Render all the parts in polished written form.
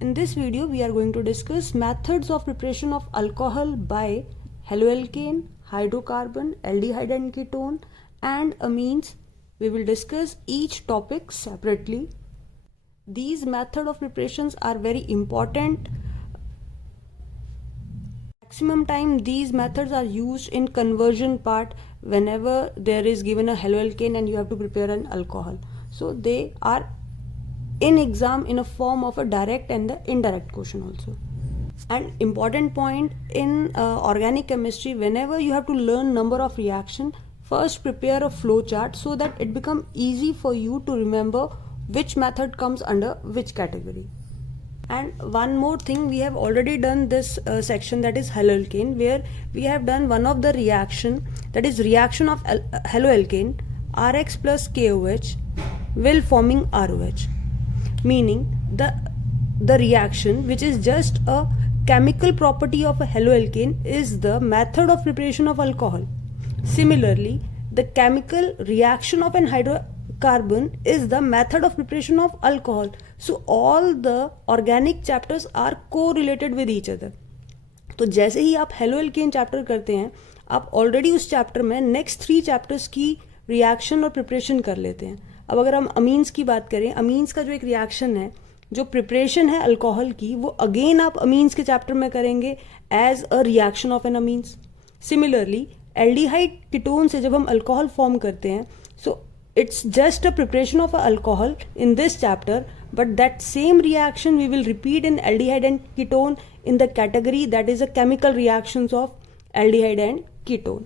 In this video, we are going to discuss methods of preparation of alcohol by haloalkane, hydrocarbon, aldehyde and ketone, and amines. We will discuss each topic separately. These method of preparations are very important. Maximum time these methods are used in conversion part whenever there is given a haloalkane and you have to prepare an alcohol. So they are in exam in a form of a direct and the indirect question also. And important point in organic chemistry, whenever you have to learn number of reaction, first prepare a flow chart so that it become easy for you to remember which method comes under which category. And one more thing, we have already done this section, that is haloalkane, where we have done one of the reaction, that is reaction of haloalkane Rx plus KOH will forming ROH, meaning the reaction which is just a chemical property of a haloalkane is the method of preparation of alcohol. Similarly, the chemical reaction of an hydrocarbon is the method of preparation of alcohol. So all the organic chapters are correlated with each other. तो जैसे ही आप haloalkane chapter करते हैं, आप already उस chapter में next 3 chapters की reaction और प्रिपरेशन कर लेते हैं. अब अगर हम अमीन्स की बात करें, अमीन्स का जो एक रिएक्शन है, जो प्रिपरेशन है अल्कोहल की, वो अगेन आप अमीन्स के चैप्टर में करेंगे as a reaction of an amines. Similarly aldehyde ketone से जब हम अल्कोहल फॉर्म करते हैं, सो it's just a preparation of alcohol in this chapter, but that same reaction we will repeat in aldehyde and ketone in the category that is a chemical reactions of aldehyde and ketone.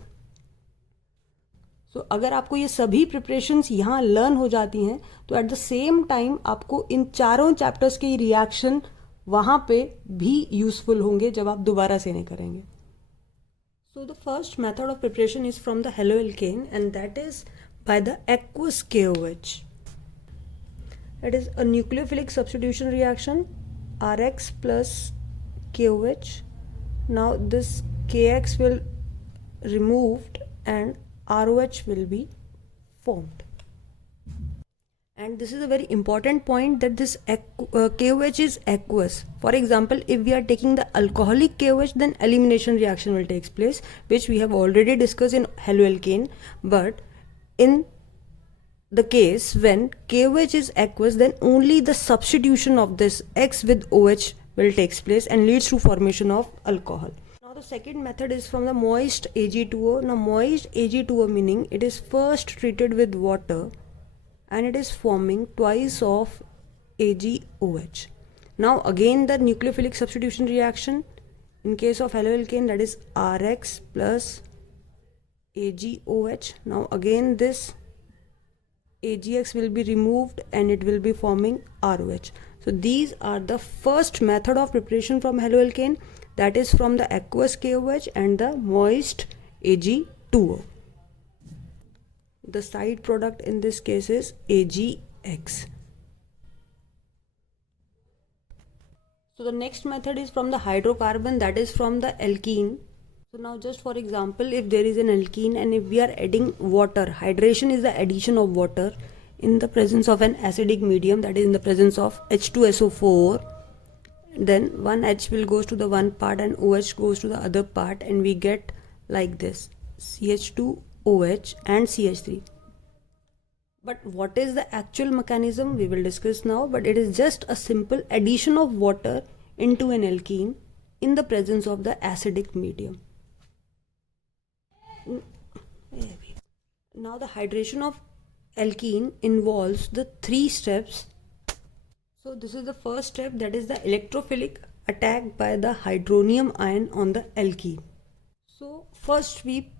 So अगर आपको ये सभी preparations यहाँ learn हो जाती हैं, तो at the same time आपको इन चारों chapters के reaction वहाँ पे भी useful होंगे जब आप दोबारा से नहीं करेंगे. So the first method of preparation is from the haloalkane, and that is by the aqueous KOH. It is a nucleophilic substitution reaction, Rx plus KOH. Now this KX will removed and ROH will be formed. And this is a very important point, that this KOH is aqueous. For example, if we are taking the alcoholic KOH, then elimination reaction will take place, which we have already discussed in haloalkane. But in the case when KOH is aqueous, then only the substitution of this X with OH will take place and leads to formation of alcohol. Now the second method is from the moist Ag2O. Now moist Ag2O meaning it is first treated with water and it is forming twice of AgOH. Now again the nucleophilic substitution reaction in case of haloalkane, that is Rx plus AgOH. Now again this AgX will be removed and it will be forming ROH. So these are the first method of preparation from haloalkane, that is from the aqueous KOH and the moist Ag2O. The side product in this case is AgX. So the next method is from the hydrocarbon, that is from the alkene. So now just for example, if there is an alkene and if we are adding water, hydration is the addition of water in the presence of an acidic medium, that is in the presence of H2SO4, then one H will goes to the one part and OH goes to the other part, and we get like this CH2OH and CH3. But what is the actual mechanism we will discuss now, but it is just a simple addition of water into an alkene in the presence of the acidic medium. Now the hydration of alkene involves the 3 steps. So this is the first step, that is the electrophilic attack by the hydronium ion on the alkene. So first we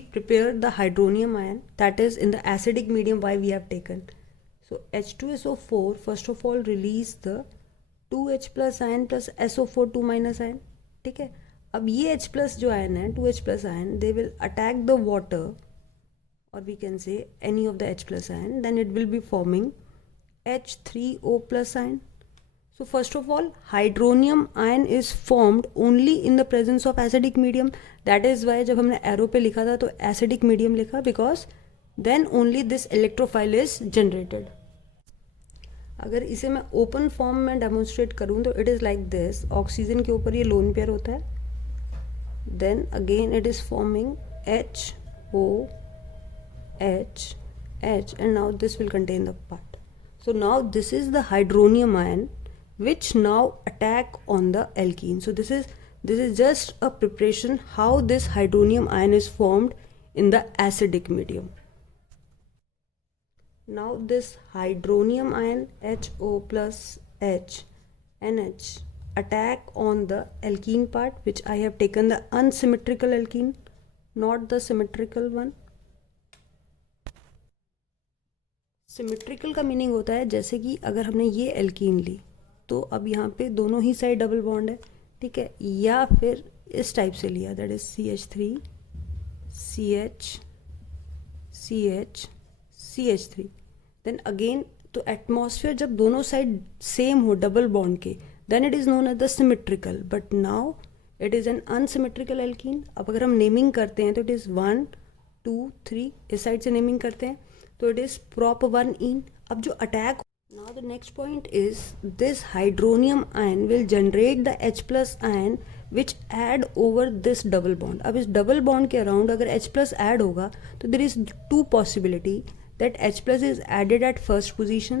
prepare the hydronium ion, that is in the acidic medium why we have taken. So H2SO4 first of all release the 2H plus ion plus SO4 2 minus ion. ठीक है, अब ये H plus जो ion है, 2H plus ion, they will attack the water, or we can say any of the H plus ion, then it will be forming H3O plus ion. So first of all, hydronium ion is formed only in the presence of acidic medium. That is why जब हमने arrow पे लिखा था तो acidic medium लिखा, because then only this electrophile is generated. अगर इसे मैं ओपन फॉर्म में डेमोन्स्ट्रेट करूँ तो it is like this, oxygen के ऊपर ये लोन पेयर होता है, then again it is forming HOH and now this will contain the part. So now this is the hydronium ion which now attack on the alkene. So this is just a preparation how this hydronium ion is formed in the acidic medium. Now this hydronium ion HO plus H NH attack on the alkene part, which I have taken the unsymmetrical alkene, not the symmetrical one. Symmetrical का meaning होता है जैसे कि अगर हमने ये alkene ली तो अब यहाँ पे दोनों ही साइड डबल बॉन्ड है, ठीक है, या फिर इस टाइप से लिया, that is CH3 CH CH CH3, then again तो एटमॉस्फेयर जब दोनों साइड सेम हो डबल बॉन्ड के, then it is known as the symmetrical, but now it is an unsymmetrical alkene. अब अगर हम नेमिंग करते हैं तो इट इज 1 2 3, इस साइड से नेमिंग करते हैं तो it is prop 1 in. अब जो attack, now the next point is this hydronium ion will generate the H plus ion which add over this double bond. अब इस डबल बॉन्ड के अराउंड अगर H plus add होगा तो there is two possibility that H plus is added at first position,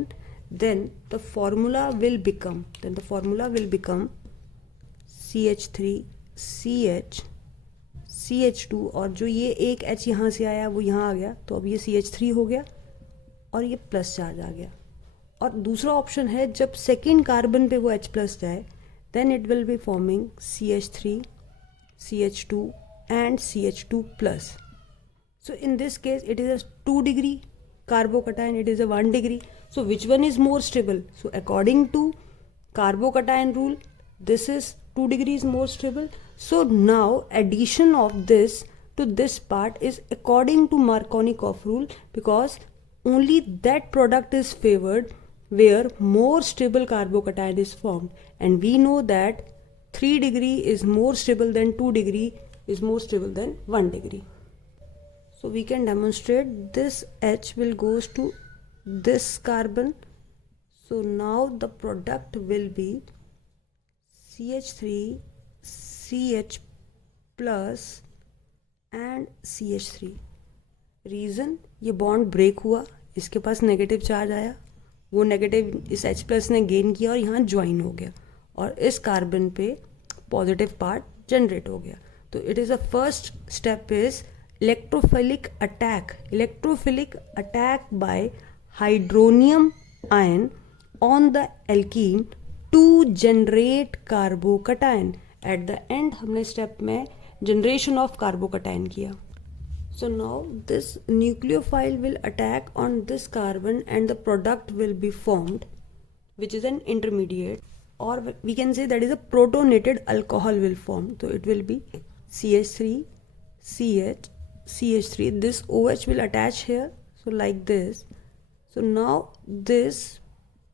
then the formula will become CH3 CH CH2, और जो ये एक H यहाँ से आया वो यहाँ आ गया, तो अब ये CH3 हो गया और ये प्लस चार्ज आ गया. और दूसरा ऑप्शन है जब सेकेंड कार्बन पे वो H प्लस जाए, then it will be forming CH3 CH2 and CH2 plus. So in this case it is a 2 degree carbocation, it is a 1 degree. So which one is more stable? So according to carbocation rule this is 2 degrees more stable. So now addition of this to this part is according to Markovnikov rule, because only that product is favored where more stable carbocation is formed, and we know that 3 degree is more stable than 2 degree is more stable than 1 degree. So we can demonstrate this H will goes to this carbon. So now the product will be CH3 CH plus and CH3. Reason, ये bond break हुआ, इसके पास negative charge आया, वो negative इस H plus ने gain किया और यहाँ ज्वाइन हो गया, और इस कार्बन पे पॉजिटिव पार्ट जनरेट हो गया. तो it is a first step is electrophilic attack by hydronium ion on the alkene to generate carbocation. At the end हमने स्टेप में जनरेशन ऑफ कार्बोकटायन किया. So now this nucleophile will attack on this carbon and the product will be formed, which is an intermediate, or we can say that is a protonated alcohol will form. So it will be CH3 CH CH3. This OH will attach here, so like this. So now this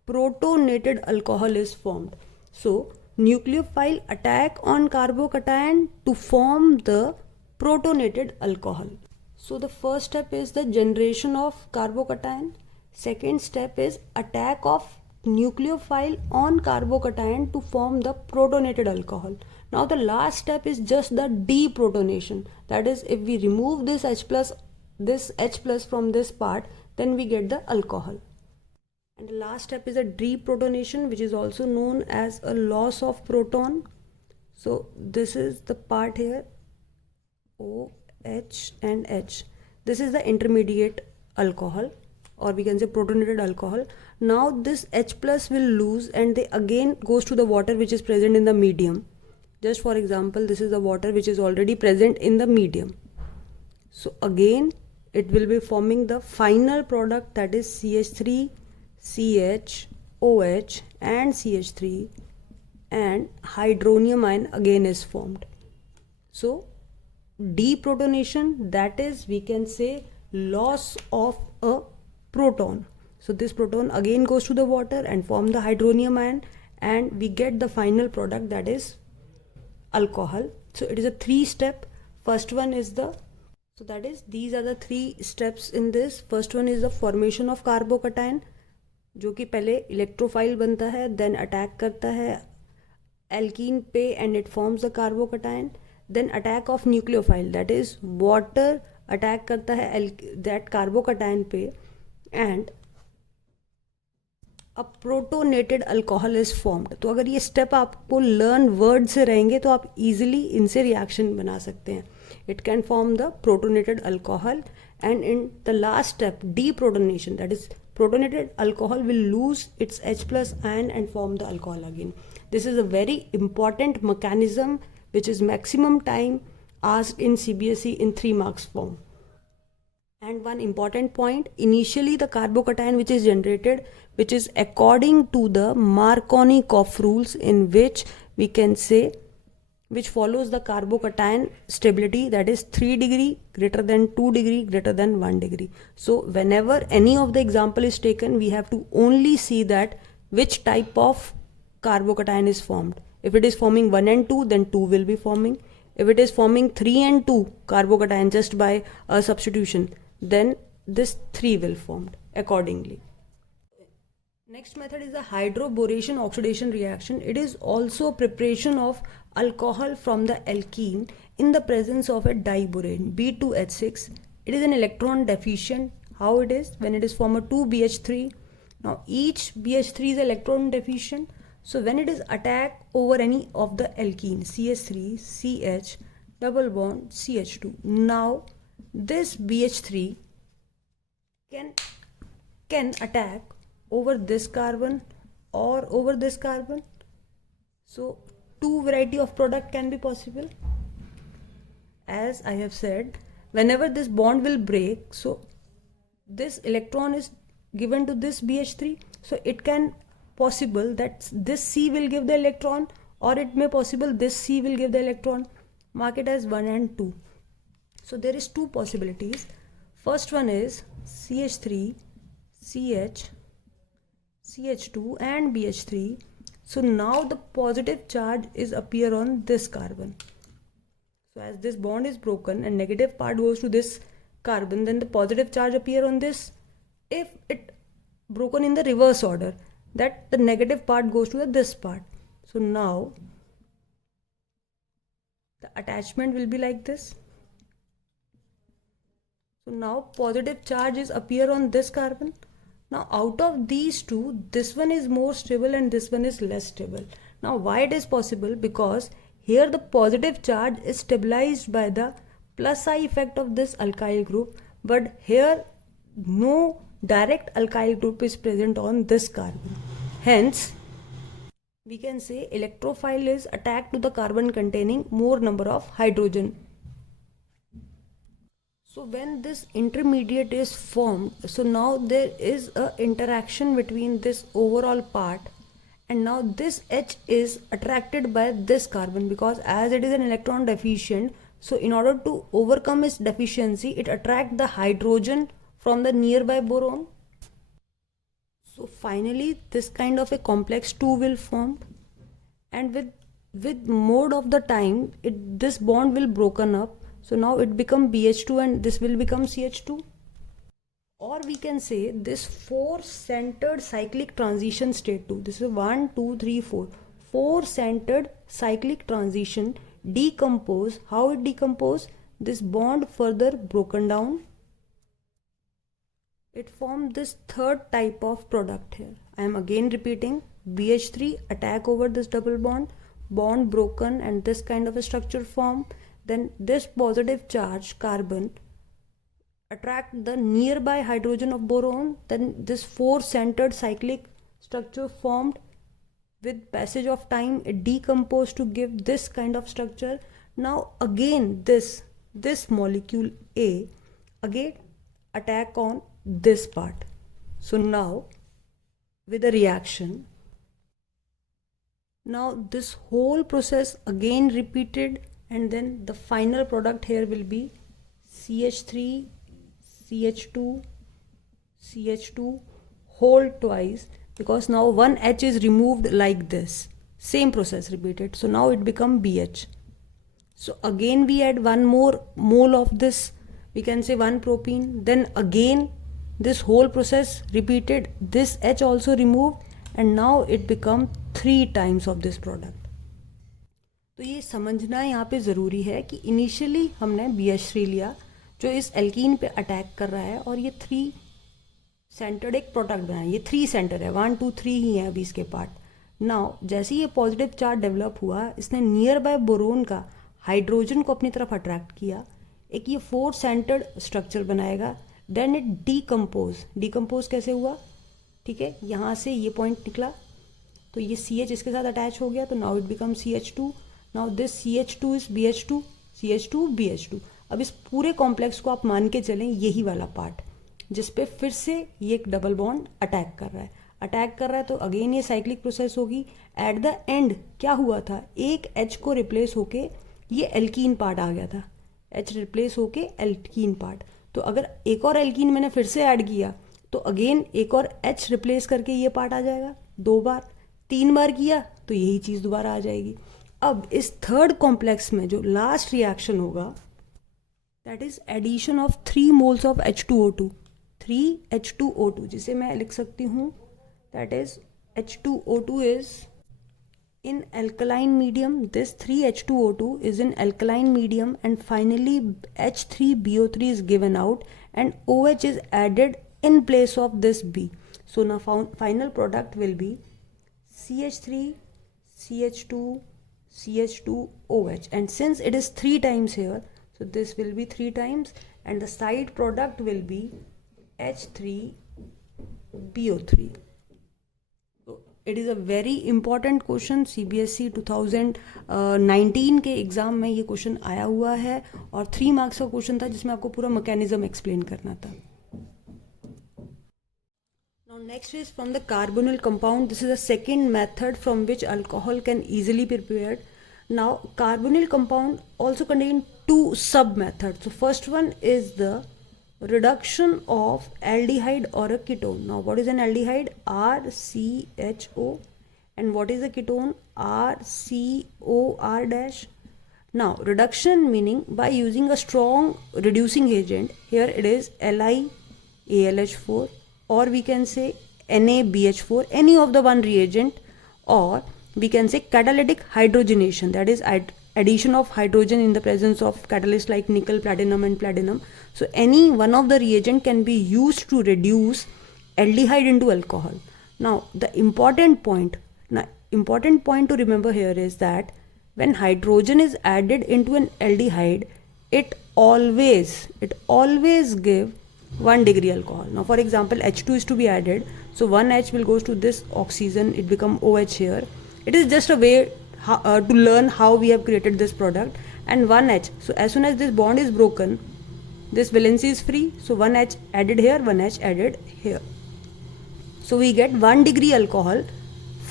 protonated alcohol is formed. So nucleophile attack on carbocation to form the protonated alcohol. So the first step is the generation of carbocation. Second step is attack of nucleophile on carbocation to form the protonated alcohol. Now the last step is just the deprotonation. That is, if we remove this H plus from this part, then we get the alcohol. And the last step is a deprotonation, which is also known as a loss of proton. So this is the part here, OH and H. This is the intermediate alcohol, or we can say protonated alcohol. Now this H plus will lose and they again goes to the water which is present in the medium. Just for example, this is the water which is already present in the medium. So again it will be forming the final product, that is CH3 CH OH and CH3, and hydronium ion again is formed. So deprotonation, that is, we can say loss of a proton. So this proton again goes to the water and form the hydronium ion, and we get the final product, that is alcohol. So it is a 3-step. First one is these are the 3 steps in this. First one is the formation of carbocation. जो कि पहले electrophile बनता है, then attack करता है alkene पे and it forms the carbocation. Then attack of nucleophile, that is water attack करता है दैट कार्बोकटायन पे and a protonated alcohol is formed. तो अगर ये स्टेप आपको लर्न वर्ड से रहेंगे तो आप इजीली इनसे रिएक्शन बना सकते हैं. It can form the protonated alcohol and in the last step deprotonation, that is protonated alcohol will lose its H plus ion and form the alcohol again. This is a very important mechanism which is maximum time asked in CBSE in 3 marks form. And one important point, initially the carbocation which is generated, which is according to the Markovnikov rules, in which we can say which follows the carbocation stability, that is 3 degree greater than 2 degree greater than 1 degree. So whenever any of the example is taken, we have to only see that which type of carbocation is formed. If it is forming 1 and 2, then 2 will be forming. If it is forming 3 and 2 carbocation just by a substitution, then this 3 will formed accordingly. Next method is the hydroboration oxidation reaction. It is also preparation of alcohol from the alkene in the presence of a diborane B2H6. It is an electron deficient. How it is? When it is form a 2BH3. Now each BH3 is electron deficient. So when it is attack over any of the alkene CH3, CH, double bond CH2. Now this BH3 can attack over this carbon or over this carbon. So 2 variety of product can be possible. As I have said, whenever this bond will break, so this electron is given to this BH3, so it can possible that this C will give the electron, or it may possible this C will give the electron. Mark it as 1 and 2. So there is 2 possibilities. First one is CH3, CH, CH2 and BH3. So now the positive charge is appear on this carbon. So as this bond is broken and negative part goes to this carbon, then the positive charge appear on this. If it broken in the reverse order, that the negative part goes to this part. So now the attachment will be like this. So now positive charges appear on this carbon. Now out of these two, this one is more stable and this one is less stable. Now why it is possible? Because here the positive charge is stabilized by the plus I effect of this alkyl group, but here no direct alkyl group is present on this carbon. Hence we can say electrophile is attacked to the carbon containing more number of hydrogen. So when this intermediate is formed, so now there is a interaction between this overall part, and now this H is attracted by this carbon, because as it is an electron deficient, so in order to overcome its deficiency, it attracts the hydrogen from the nearby boron. So finally this kind of a complex 2 will form, and with mode of the time this bond will broken up. So now it become BH2 and this will become CH2. Or we can say this 4 centered cyclic transition state 2. This is 1, 2, 3, 4. 4 centered cyclic transition decompose. How it decompose? This bond further broken down. It formed this third type of product here. I am again repeating. BH3 attack over this double bond broken, and this kind of a structure form. Then this positive charge carbon attract the nearby hydrogen of boron. Then this 4 centered cyclic structure formed. With passage of time it decomposed to give this kind of structure. Now again this molecule A again attack on this part. So now with a reaction, now this whole process again repeated, and then the final product here will be CH3, CH2, CH2 whole twice, because now one H is removed like this. Same process repeated. So now it become BH. So again we add one more mole of this, we can say 1 propene, then again this whole process repeated, this H also removed, and now it become 3 times of this product. तो ये समझना यहाँ पे ज़रूरी है कि initially हमने BH3 लिया जो इस एल्कीन पे अटैक कर रहा है, और ये 3 सेंटर्ड एक प्रोडक्ट बनाया, ये 3 सेंटर है, 1 2 3 ही है अभी इसके पार्ट. नाउ जैसे ये पॉजिटिव चार्ज डेवलप हुआ, इसने नियर बाय बोरोन का हाइड्रोजन को अपनी तरफ अट्रैक्ट किया, एक ये 4 सेंटर्ड स्ट्रक्चर बनाएगा. देन इट डिकम्पोज कैसे हुआ, ठीक है, यहाँ से ये पॉइंट निकला तो ये CH इसके साथ अटैच हो गया, तो now it become CH2. Now this CH2 is BH2, CH2 BH2. अब इस पूरे कॉम्प्लेक्स को आप मान के चलें यही वाला पार्ट जिस पे फिर से ये एक डबल बॉन्ड अटैक कर रहा है, तो अगेन ये साइक्लिक प्रोसेस होगी. एट द एंड क्या हुआ था, एक H को रिप्लेस होके ये एल्कीन पार्ट आ गया था, H रिप्लेस होके एल्कीन पार्ट. तो अगर एक और एल्कीन मैंने फिर से ऐड किया तो अगेन एक और H रिप्लेस करके ये पार्ट आ जाएगा. 2 बार 3 बार किया तो यही चीज़ दोबारा आ जाएगी. अब इस थर्ड कॉम्प्लेक्स में जो लास्ट रिएक्शन होगा that is addition of 3 moles of H2O2, 3H2O2, जिसे मैं लिख सकती हूँ that is H2O2 is in alkaline medium. This 3H2O2 is in alkaline medium, and finally H3BO3 is given out and OH is added in place of this B. So now final product will be CH3 CH2 CH2OH, and since it is 3 times here, so this will be 3 times, and the side product will be H3BO3. It is a very important question, CBSE 2019 के exam में ये question आया हुआ है, और 3 marks का question था जिसमें आपको पूरा मैकेनिज्म एक्सप्लेन करना था. Now next is from the carbonyl compound. This is the second method from which alcohol can easily prepared. Now carbonyl compound also contain 2 सब method. So first one is the reduction of aldehyde or a ketone. Now what is an aldehyde? RCHO. And what is a ketone? RCOR dash. Now reduction meaning by using a strong reducing agent. Here it is LiAlH4, or we can say NaBH4, any of the one reagent, or we can say catalytic hydrogenation, that is addition of hydrogen in the presence of catalysts like nickel, platinum and platinum. So any one of the reagent can be used to reduce aldehyde into alcohol. Now the important point to remember here is that when hydrogen is added into an aldehyde, it always give 1 degree alcohol. Now for example H2 is to be added, so 1 H will goes to this oxygen, it become OH here. It is just a way to learn how we have created this product. And 1 H, so as soon as this bond is broken, this valency is free, so 1 H added here, 1 H added here, so we get 1 degree alcohol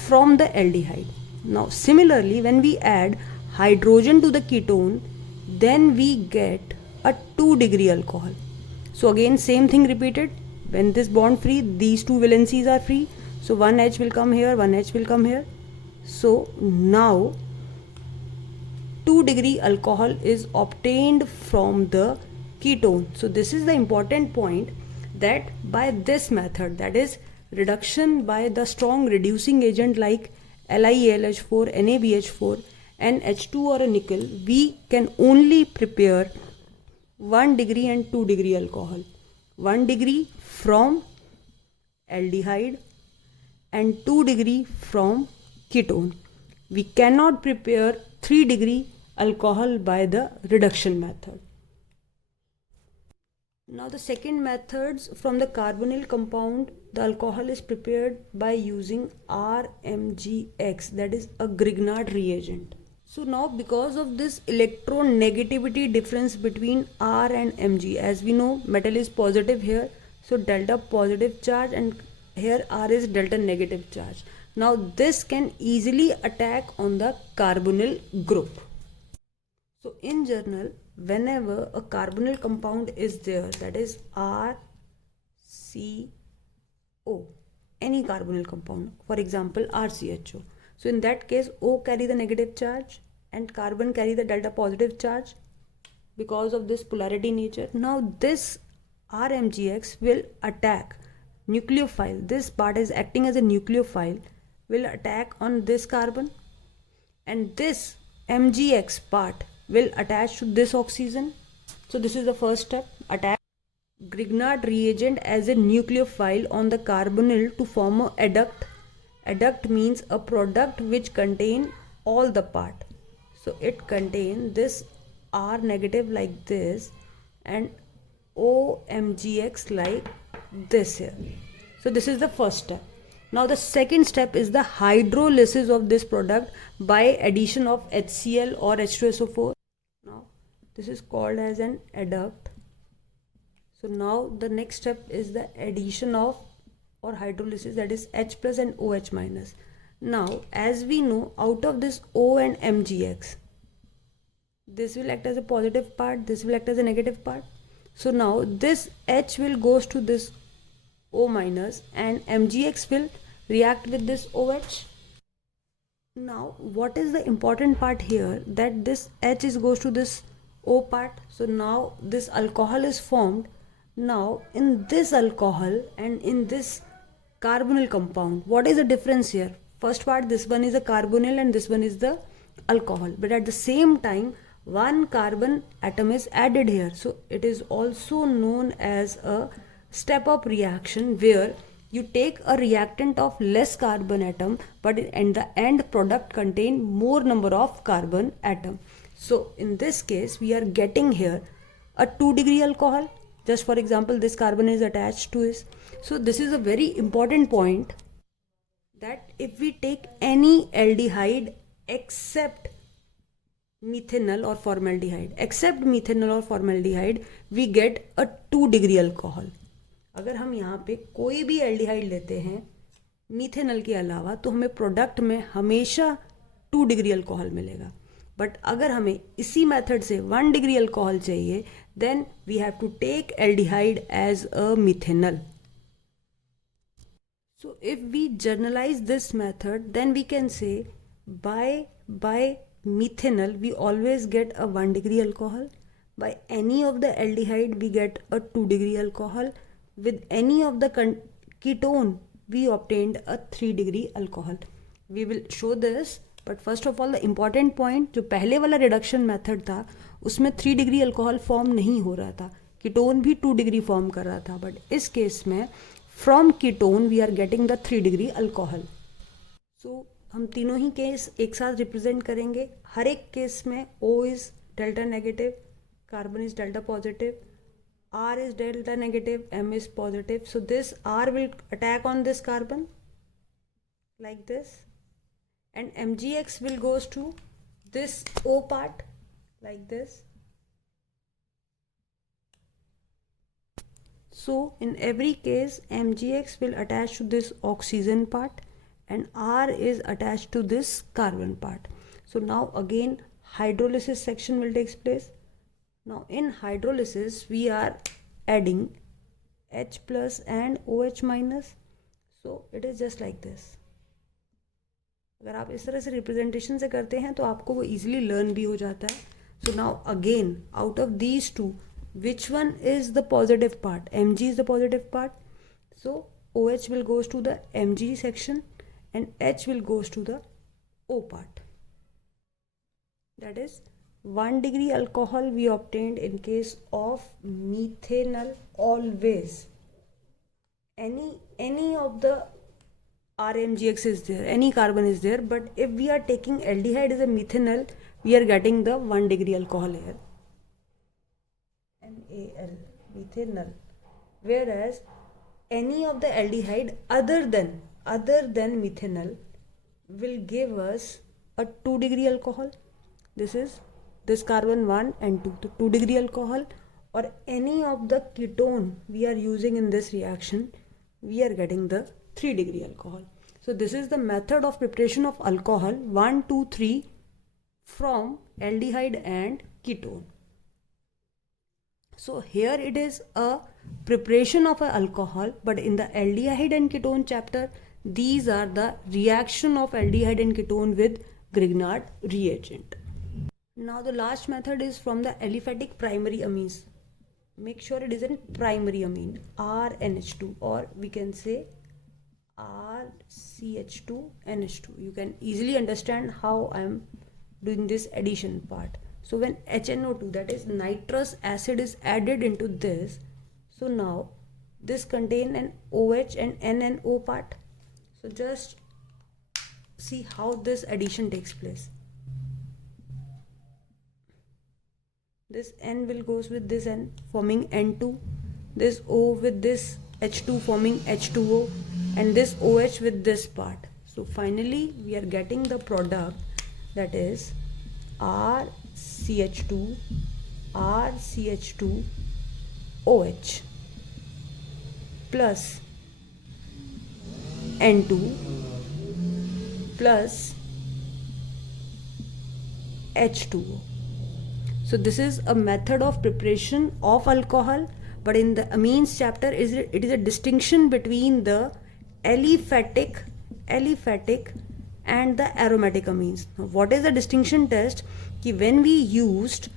from the aldehyde. Now similarly when we add hydrogen to the ketone, then we get a 2 degree alcohol. So again same thing repeated, when this bond free, these 2 valencies are free, so 1 H will come here, 1 H will come here. So now 2 degree alcohol is obtained from the ketone. So this is the important point, that by this method, that is reduction by the strong reducing agent like LiAlH4, NaBH4 and H2 or a nickel, we can only prepare 1 degree and 2 degree alcohol. 1 degree from aldehyde and 2 degree from ketone. We cannot prepare 3 degree alcohol by the reduction method. Now the second methods from the carbonyl compound, the alcohol is prepared by using RMGX, that is a Grignard reagent. So now because of this electronegativity difference between R and Mg, as we know metal is positive here, so delta positive charge, and here R is delta negative charge. Now this can easily attack on the carbonyl group. So in general, whenever a carbonyl compound is there, that is RCO, any carbonyl compound, for example RCHO, so in that case O carry the negative charge and carbon carry the delta positive charge because of this polarity nature. Now this RMGX will attack nucleophile. This part is acting as a nucleophile, will attack on this carbon, and this MGX part will attach to this oxygen. So this is the first step, attack Grignard reagent as a nucleophile on the carbonyl to form a adduct. Adduct means a product which contain all the part. So it contain this R negative like this and OMGX like this here. So this is the first step. Now the second step is the hydrolysis of this product by addition of HCl or H2SO4. Now this is called as an adduct. So now the next step is the addition of or hydrolysis, that is H plus and OH minus. Now as we know, out of this O and MGX, this will act as a positive part, this will act as a negative part. So now this H will goes to this O minus and MGX will react with this OH. Now what is the important part here, that this H is goes to this O part. So now this alcohol is formed. Now in this alcohol and in this carbonyl compound, what is the difference here? First part, this one is a carbonyl and this one is the alcohol, but at the same time one carbon atom is added here. So it is also known as a step up reaction, where you take a reactant of less carbon atom, but in the end product contain more number of carbon atom. So in this case we are getting here a 2-degree alcohol. Just for example, this carbon is attached to it. So this is a very important point, that if we take any aldehyde except methanol or formaldehyde, we get a 2-degree alcohol. अगर हम यहाँ पे कोई भी aldehyde लेते हैं methanol के अलावा, तो हमें प्रोडक्ट में हमेशा 2 डिग्री अल्कोहल मिलेगा. बट अगर हमें इसी मेथड से 1 डिग्री अल्कोहल चाहिए, then we have to take aldehyde as a methanol. So if we generalize this method, then we can say by methanol we always get a 1 degree alcohol. By any of the aldehyde we get a 2 degree alcohol. With any of the ketone we obtained a 3 degree alcohol. We will show this. But first of all the important point, जो पहले वाला reduction method था उसमें 3 degree alcohol form नहीं हो रहा था, ketone भी 2 डिग्री फॉर्म कर रहा था, बट इस केस में from ketone we are getting the 3 degree alcohol. So हम तीनों ही केस एक साथ रिप्रेजेंट करेंगे. हर एक केस में O is delta negative, carbon is delta positive, R is delta negative, M is positive. So this R will attack on this carbon like this, and MgX will goes to this O part like this. So in every case MgX will attach to this oxygen part and R is attached to this carbon part. So now again hydrolysis section will take place. Now in hydrolysis we are adding H plus and OH minus. So it is just like this. अगर आप इस तरह से representation से करते हैं तो आपको वो इजीली लर्न भी हो जाता है. So now again out of these two, which one is the positive part? Mg is the positive part. So OH will goes to the Mg section and H will goes to the O part. That is 1 degree alcohol we obtained in case of methanol always. Any of the RMGX is there, any carbon is there, but if we are taking aldehyde as a methanol, we are getting the 1 degree alcohol here. MAL, methanol. Whereas any of the aldehyde other than methanol will give us a 2 degree alcohol. This is this carbon 1 and 2, the 2 degree alcohol, or any of the ketone we are using in this reaction, we are getting the 3 degree alcohol. So this is the method of preparation of alcohol 1, 2, 3 from aldehyde and ketone. So here it is a preparation of an alcohol, but in the aldehyde and ketone chapter, these are the reaction of aldehyde and ketone with Grignard reagent. Now the last method is from the aliphatic primary amines. make sure it is a primary amine, RNH2, or we can say RCH2NH2. You can easily understand how I am doing this addition part. So when HNO2, that is nitrous acid, is added into this, so now this contain an OH and NNO part. So just see how this addition takes place. This N will goes with this N, forming N2, this O with this H2 forming H2O, and this OH with this part. So finally we are getting the product, that is RCH2 OH plus N2 plus H2O. So this is a method of preparation of alcohol, but in the amines chapter it is a distinction between the aliphatic and the aromatic amines. Now, what is the distinction test? Ki when we used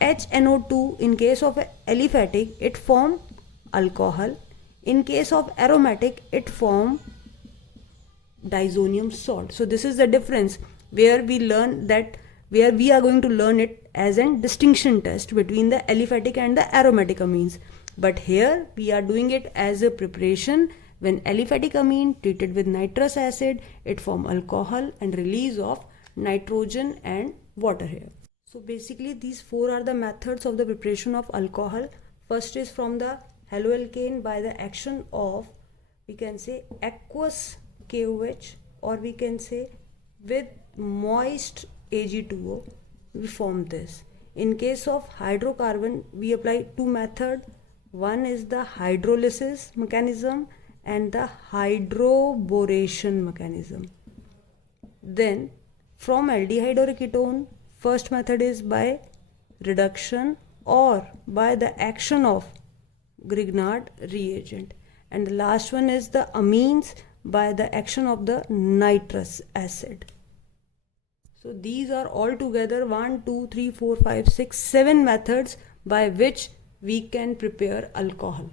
HNO2 in case of aliphatic, it form alcohol. In case of aromatic, it form diazonium salt. So this is the difference where we learn that, where we are going to learn it as a distinction test between the aliphatic and the aromatic amines. But here we are doing it as a preparation. When aliphatic amine treated with nitrous acid, it form alcohol and release of nitrogen and water here. So basically these four are the methods of the preparation of alcohol. First is from the haloalkane by the action of, we can say, aqueous KOH, or we can say with moist Ag2O, we form this. In case of hydrocarbon, we apply two methods. One is the hydrolysis mechanism and the hydroboration mechanism. Then from aldehyde or ketone, first method is by reduction or by the action of Grignard reagent, and the last one is the amines by the action of the nitrous acid. So these are all together 1, 2, 3, 4, 5, 6, 7 methods by which we can prepare alcohol.